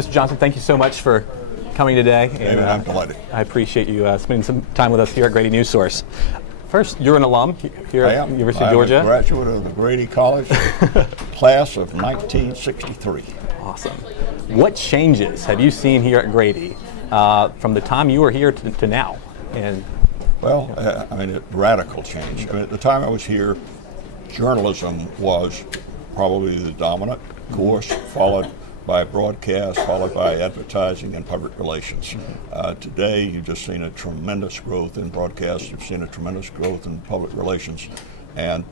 Mr. Johnson, thank you so much for coming today. David, I'm delighted. I appreciate you spending some time with us here at Grady News Source. First, you're an alum here at the University of Georgia. I'm a graduate of the Grady College, class of 1963. Awesome. What changes have you seen here at Grady from the time you were here to now? Well, radical change. I mean, at the time I was here, journalism was probably the dominant course, followed by broadcast, followed by advertising and public relations. Today, you've just seen a tremendous growth in broadcast, you've seen a tremendous growth in public relations, and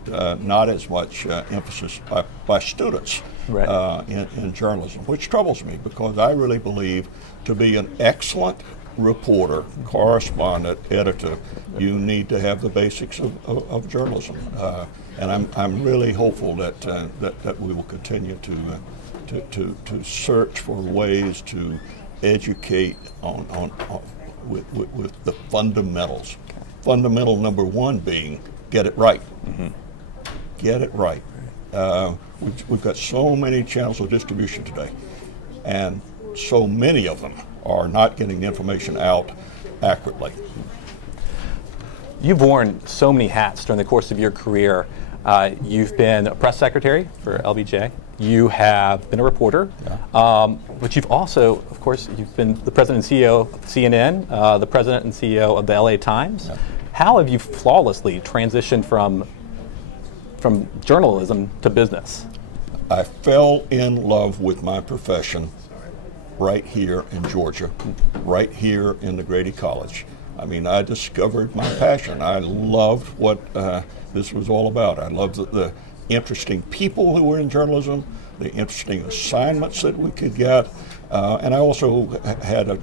not as much emphasis by students in journalism, which troubles me because I really believe to be an excellent reporter, correspondent, editor, you need to have the basics of journalism. And I'm really hopeful that we will continue to search for ways to educate with the fundamentals. Fundamental number one being get it right. Get it right. We've got so many channels of distribution today, and so many of them are not getting the information out accurately. You've worn so many hats during the course of your career. You've been a press secretary for LBJ. You have been a reporter, but you've also, of course, you've been the president and CEO of CNN, the president and CEO of the LA Times. Yeah. How have you flawlessly transitioned from journalism to business? I fell in love with my profession right here in Georgia, right here in the Grady College. I mean, I discovered my passion. I loved what this was all about. I loved the interesting people who were in journalism, the interesting assignments that we could get, and I also had a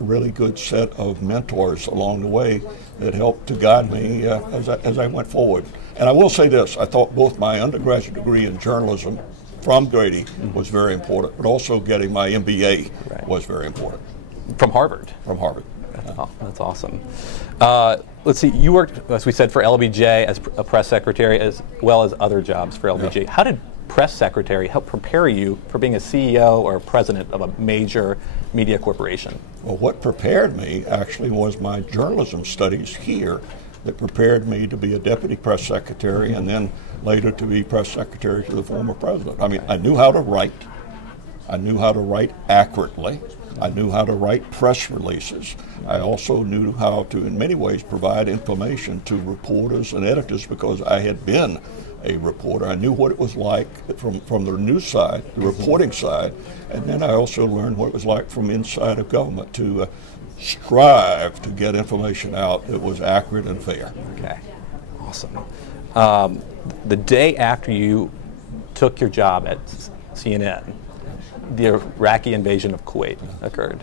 really good set of mentors along the way that helped to guide me as I went forward. And I will say this, I thought both my undergraduate degree in journalism from Grady was very important, but also getting my MBA was very important. From Harvard? From Harvard. That's awesome. Let's see, you worked, as we said, for LBJ as a press secretary as well as other jobs for LBJ. Yeah. How did press secretary help prepare you for being a CEO or president of a major media corporation? Well, what prepared me actually was my journalism studies here that prepared me to be a deputy press secretary and then later to be press secretary to the former president. I mean, I knew how to write. I knew how to write accurately. I knew how to write press releases. I also knew how to, in many ways, provide information to reporters and editors because I had been a reporter. I knew what it was like from the news side, the reporting side, and then I also learned what it was like from inside of government to strive to get information out that was accurate and fair. Okay, awesome. The day after you took your job at CNN, the Iraqi invasion of Kuwait occurred.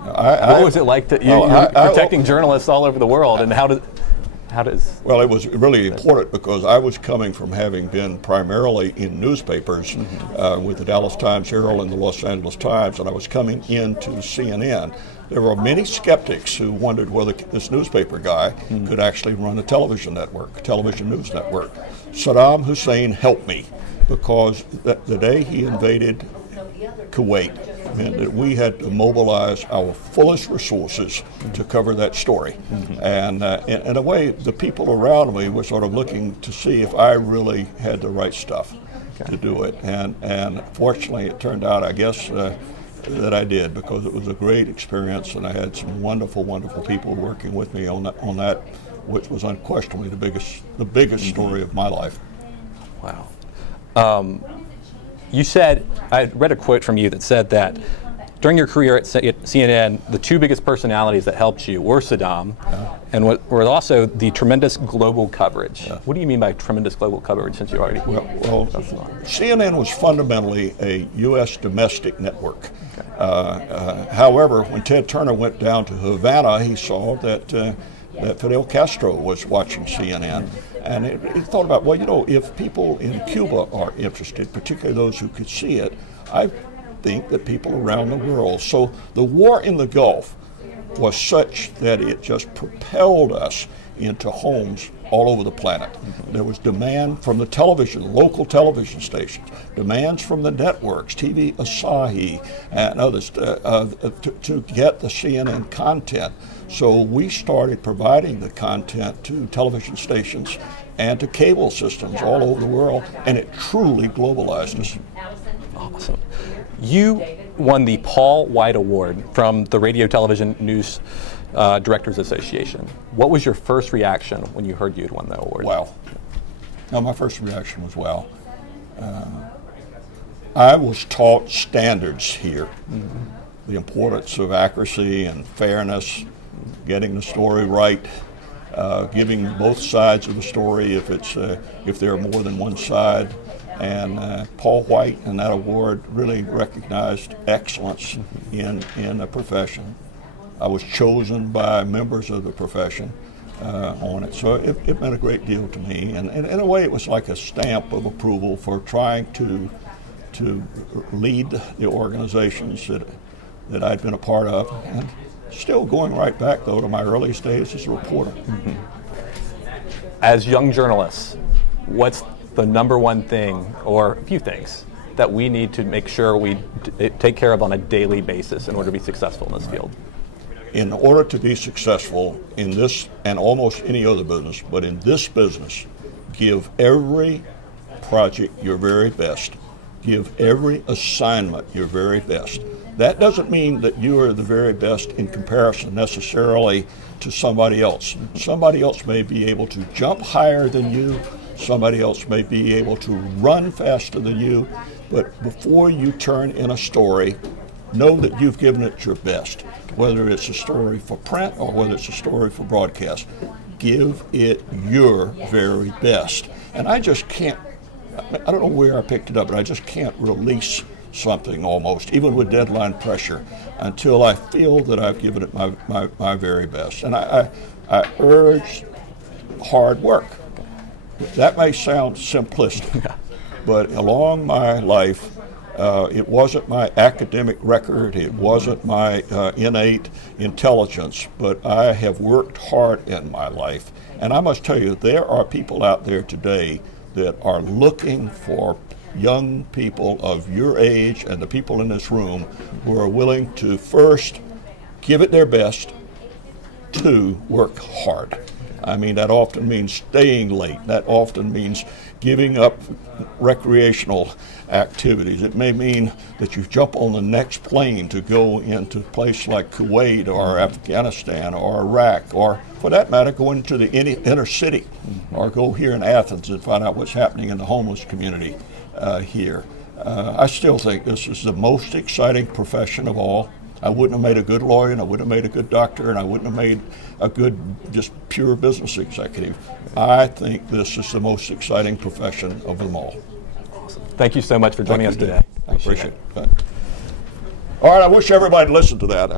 What was it like to you're protecting journalists all over the world, and how does? Well, it was really important because I was coming from having been primarily in newspapers with the Dallas Times Herald and the Los Angeles Times, and I was coming into CNN. There were many skeptics who wondered whether this newspaper guy could actually run a television network, a television news network. Saddam Hussein helped me because the day he invaded Kuwait meant that we had to mobilize our fullest resources to cover that story. And in a way, the people around me were sort of looking to see if I really had the right stuff to do it. And fortunately, it turned out, I guess, that I did because it was a great experience, and I had some wonderful, wonderful people working with me on that, which was unquestionably the biggest story of my life. Wow. You said, I read a quote from you that said that during your career at CNN, the two biggest personalities that helped you were Saddam and were also the tremendous global coverage. What do you mean by tremendous global coverage, since you already... Well, CNN was fundamentally a U.S. domestic network. However, when Ted Turner went down to Havana, he saw that Fidel Castro was watching CNN. And he thought about, well, you know, if people in Cuba are interested, particularly those who could see it, I think that people around the world. So the war in the Gulf was such that it just propelled us into homes all over the planet. There was demand from the television, local television stations, demands from the networks, TV Asahi and others, to get the CNN content. So we started providing the content to television stations and to cable systems all over the world, and it truly globalized us. Awesome. You won the Paul White Award from the Radio Television News Directors Association. What was your first reaction when you heard you had won that award? Wow. No, my first reaction was wow. I was taught standards here. The importance of accuracy and fairness, getting the story right, giving both sides of the story if there are more than one side. And Paul White and that award really recognized excellence in a profession. I was chosen by members of the profession on it, so it meant a great deal to me. And in a way, it was like a stamp of approval for trying to lead the organizations that I'd been a part of, and still going right back, though, to my earliest days as a reporter. As young journalists, what's the number one thing, or a few things, that we need to make sure we take care of on a daily basis in order to be successful in this field? In order to be successful in this and almost any other business, but in this business, give every project your very best. Give every assignment your very best. That doesn't mean that you are the very best in comparison necessarily to somebody else. Somebody else may be able to jump higher than you. Somebody else may be able to run faster than you. But before you turn in a story, know that you've given it your best. Whether it's a story for print or whether it's a story for broadcast, give it your very best. And I just can't, I don't know where I picked it up, but I just can't release something almost, even with deadline pressure, until I feel that I've given it my very best. And I urge hard work. That may sound simplistic, but along my life, it wasn't my academic record, it wasn't my innate intelligence, but I have worked hard in my life. And I must tell you, there are people out there today that are looking for young people of your age and the people in this room who are willing to first give it their best, two, work hard. I mean, that often means staying late. That often means giving up recreational activities. It may mean that you jump on the next plane to go into a place like Kuwait or Afghanistan or Iraq, or for that matter, go into the inner city, or go here in Athens and find out what's happening in the homeless community here. I still think this is the most exciting profession of all. I wouldn't have made a good lawyer, and I wouldn't have made a good doctor, and I wouldn't have made a good, just pure business executive. I think this is the most exciting profession of them all. Awesome. Thank you so much for joining us today. I appreciate it. All right, I wish everybody listened to that.